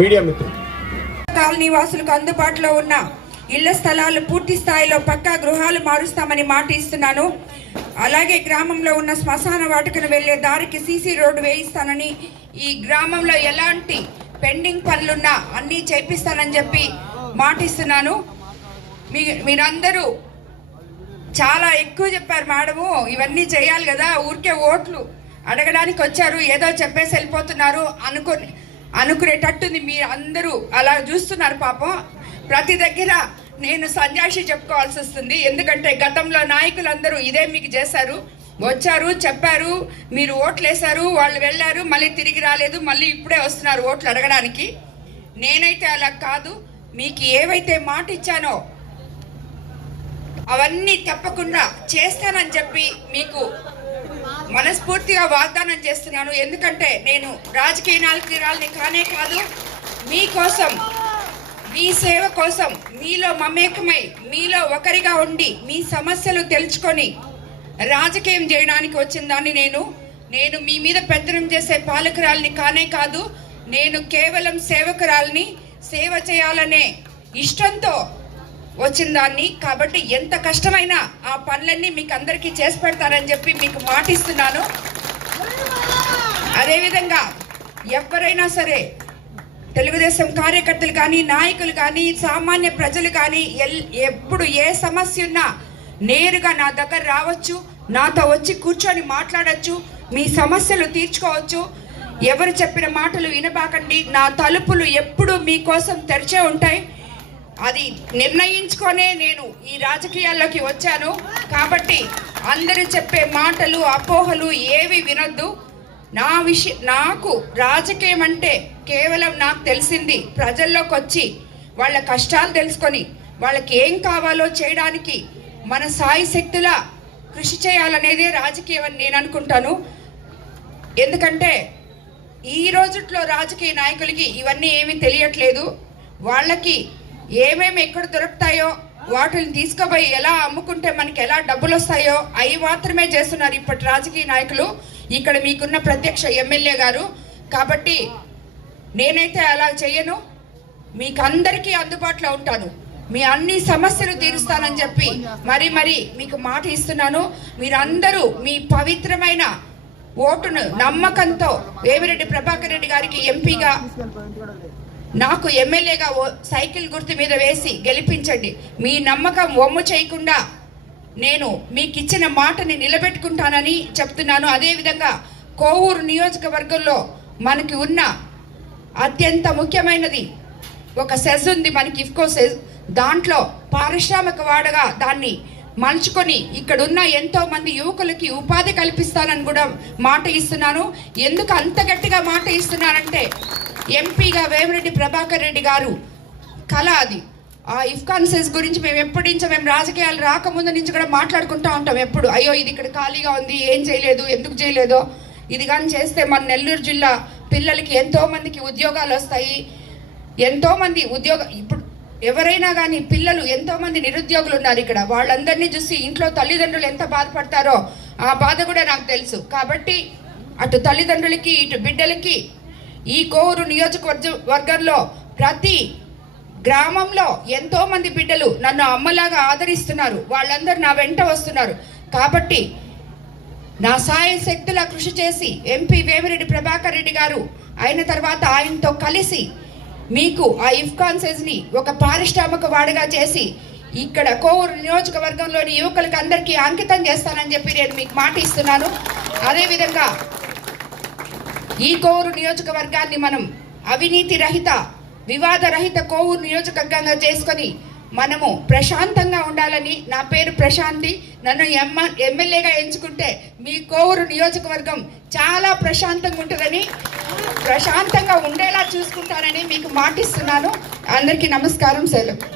Media మిత్రులు. Colony వాసులకు అందుబాటులో ఉన్న ఇళ్ళ స్థలాలు పూర్తి స్థాయిలో పక్కా గృహాలు మారుస్తామని మాట ఇస్తున్నాను. అలాగే గ్రామంలో ఉన్న శ్మశాన వాటికను వెళ్ళే దారికి సీసీ రోడ్డు వేయిస్తానని ఈ గ్రామంలో ఎలాంటి పెండింగ్ పనులున్నా అన్నీ చేపిస్తానని చెప్పి మాటిస్తున్నాను మీ మీరందరూ చాలా ఎక్కువ చెప్పారు మేడము. ఇవన్నీ చేయాలి కదా ఊరికే ఓట్లు అడగడానికి వచ్చారు ఏదో చెప్పేసి వెళ్ళిపోతున్నారు అనుకుని అనుకునేటట్టుంది. మీరు అందరూ అలా చూస్తున్నారు పాపం. ప్రతి దగ్గర నేను సన్యాసి చెప్పుకోవాల్సి వస్తుంది. ఎందుకంటే గతంలో నాయకులందరూ ఇదే మీకు చేశారు. వచ్చారు చెప్పారు మీరు ఓట్లు వేశారు వాళ్ళు వెళ్ళారు మళ్ళీ తిరిగి రాలేదు మళ్ళీ ఇప్పుడే వస్తున్నారు ఓట్లు అడగడానికి. నేనైతే అలా కాదు. మీకు ఏవైతే మాట ఇచ్చానో అవన్నీ తప్పకుండా చేస్తానని చెప్పి మీకు మనస్ఫూర్తిగా వాగ్దానం చేస్తున్నాను. ఎందుకంటే నేను రాజకీయ నాయకురాలని కానే కాదు మీకోసం మీ సేవ కోసం మీలో మమేకమై మీలో ఒకరిగా ఉండి మీ సమస్యలు తెలుసుకొని రాజకీయం చేయడానికి వచ్చిన దాన్ని నేను నేను మీ మీద పెత్తనం చేసే పాలకురాలని కానే కాదు నేను కేవలం సేవకురాలని సేవ చేయాలనే ఇష్టంతో వచ్చిన దాన్ని కాబట్టి ఎంత కష్టమైనా ఆ పనులన్నీ మీకు అందరికీ చేసి పెడతారని చెప్పి మీకు మాటిస్తున్నాను. అదేవిధంగా ఎవరైనా సరే తెలుగుదేశం కార్యకర్తలు కానీ నాయకులు కానీ సామాన్య ప్రజలు కానీ ఎల్ ఎప్పుడు ఏ సమస్య ఉన్నా నేరుగా నా దగ్గర రావచ్చు నాతో వచ్చి కూర్చొని మాట్లాడచ్చు మీ సమస్యలు తీర్చుకోవచ్చు. ఎవరు చెప్పిన మాటలు వినబాకండి. నా తలుపులు ఎప్పుడు మీకోసం తెరిచే ఉంటాయి. అది నిర్ణయించుకొనే నేను ఈ రాజకీయాల్లోకి వచ్చాను. కాబట్టి అందరూ చెప్పే మాటలు అపోహలు ఏవి వినొద్దు. నా విషయం నాకు రాజకీయం అంటే కేవలం నాకు తెలిసింది ప్రజల్లోకి వచ్చి వాళ్ళ కష్టాలు తెలుసుకొని వాళ్ళకి ఏం కావాలో చేయడానికి మన సాయి శక్తులా కృషి చేయాలనేదే రాజకీయం అని నేను అనుకుంటాను. ఎందుకంటే ఈ రోజుట్లో రాజకీయ నాయకులకి ఇవన్నీ ఏమీ తెలియట్లేదు. వాళ్ళకి ఏమేమి ఎక్కడ దొరుకుతాయో వాటిని తీసుకుపోయి ఎలా అమ్ముకుంటే మనకి ఎలా డబ్బులు వస్తాయో అవి మాత్రమే చేస్తున్నారు ఇప్పటి రాజకీయ నాయకులు. ఇక్కడ మీకున్న ప్రత్యక్ష ఎమ్మెల్యే గారు. కాబట్టి నేనైతే అలా చెయ్యను మీకు అందరికీ అందుబాటులో ఉంటాను. మీ అన్ని సమస్యలు తీరుస్తానని చెప్పి మరి మరి మీకు మాట ఇస్తున్నాను. మీరందరూ మీ పవిత్రమైన ఓటును నమ్మకంతో వేమిరెడ్డి ప్రభాకర్ రెడ్డి గారికి ఎంపీగా నాకు ఎమ్మెల్యేగా ఓ- సైకిల్ గుర్తు మీద వేసి గెలిపించండి. మీ నమ్మకం వమ్ము చేయకుండా నేను మీకు ఇచ్చిన మాటని నిలబెట్టుకుంటానని చెప్తున్నాను. అదేవిధంగా కోవూరు నియోజకవర్గంలో మనకి ఉన్న అత్యంత ముఖ్యమైనది ఒక సెజ్ ఉంది మనకి ఇఫ్కో సెజ్. దాంట్లో పారిశ్రామిక వాడగా దాన్ని మలుచుకొని ఇక్కడున్న ఎంతో మంది యువకులకి ఉపాధి కల్పిస్తానని కూడా మాట ఇస్తున్నాను. ఎందుకు అంత గట్టిగా మాట ఇస్తున్నానంటే ఎంపీగా వేమిరెడ్డి ప్రభాకర్ రెడ్డి గారు కళ అది. ఆ ఇఫ్కాన్ సెస్ గురించి మేము ఎప్పటి నుంచో మేము రాజకీయాలు రాకముందు నుంచి కూడా మాట్లాడుకుంటూ ఉంటాం ఎప్పుడు. అయ్యో ఇది ఇక్కడ ఖాళీగా ఉంది ఏం చేయలేదు ఎందుకు చేయలేదో. ఇది కానీ చేస్తే మన నెల్లూరు జిల్లా పిల్లలకి ఎంతోమందికి ఉద్యోగాలు వస్తాయి. ఎంతోమంది ఉద్యోగ ఇప్పుడు ఎవరైనా కానీ పిల్లలు ఎంతోమంది నిరుద్యోగులు ఉన్నారు ఇక్కడ. వాళ్ళందరినీ చూసి ఇంట్లో తల్లిదండ్రులు ఎంత బాధపడతారో ఆ బాధ కూడా నాకు తెలుసు. కాబట్టి అటు తల్లిదండ్రులకి ఇటు బిడ్డలకి ఈ కోవూరు నియోజకవర్గ వర్గంలో ప్రతి గ్రామంలో ఎంతో మంది బిడ్డలు నన్ను అమ్మలాగా ఆదరిస్తున్నారు. వాళ్ళందరూ నా వెంట వస్తున్నారు. కాబట్టి నా సాయ శక్తుల కృషి చేసి ఎంపీ వేమిరెడ్డి ప్రభాకర్ రెడ్డి గారు అయిన తర్వాత ఆయనతో కలిసి మీకు ఆ ఇఫ్కాన్సెజ్ని ఒక పారిశ్రామిక వాడిగా చేసి ఇక్కడ కోవూరు నియోజకవర్గంలోని యువకులకి అందరికీ అంకితం చేస్తానని చెప్పి నేను మీకు మాట ఇస్తున్నాను. అదేవిధంగా ఈ కోవూరు నియోజకవర్గాన్ని మనం అవినీతి రహిత వివాద రహిత కోవూరు నియోజకవర్గంగా చేసుకొని మనము ప్రశాంతంగా ఉండాలని నా పేరు ప్రశాంతి. నన్ను ఎమ్మ ఎమ్మెల్యేగా ఎంచుకుంటే మీ కోవూరు నియోజకవర్గం చాలా ప్రశాంతంగా ఉంటుందని ప్రశాంతంగా ఉండేలా చూసుకుంటానని మీకు మాటిస్తున్నాను. అందరికీ నమస్కారం సెలవు.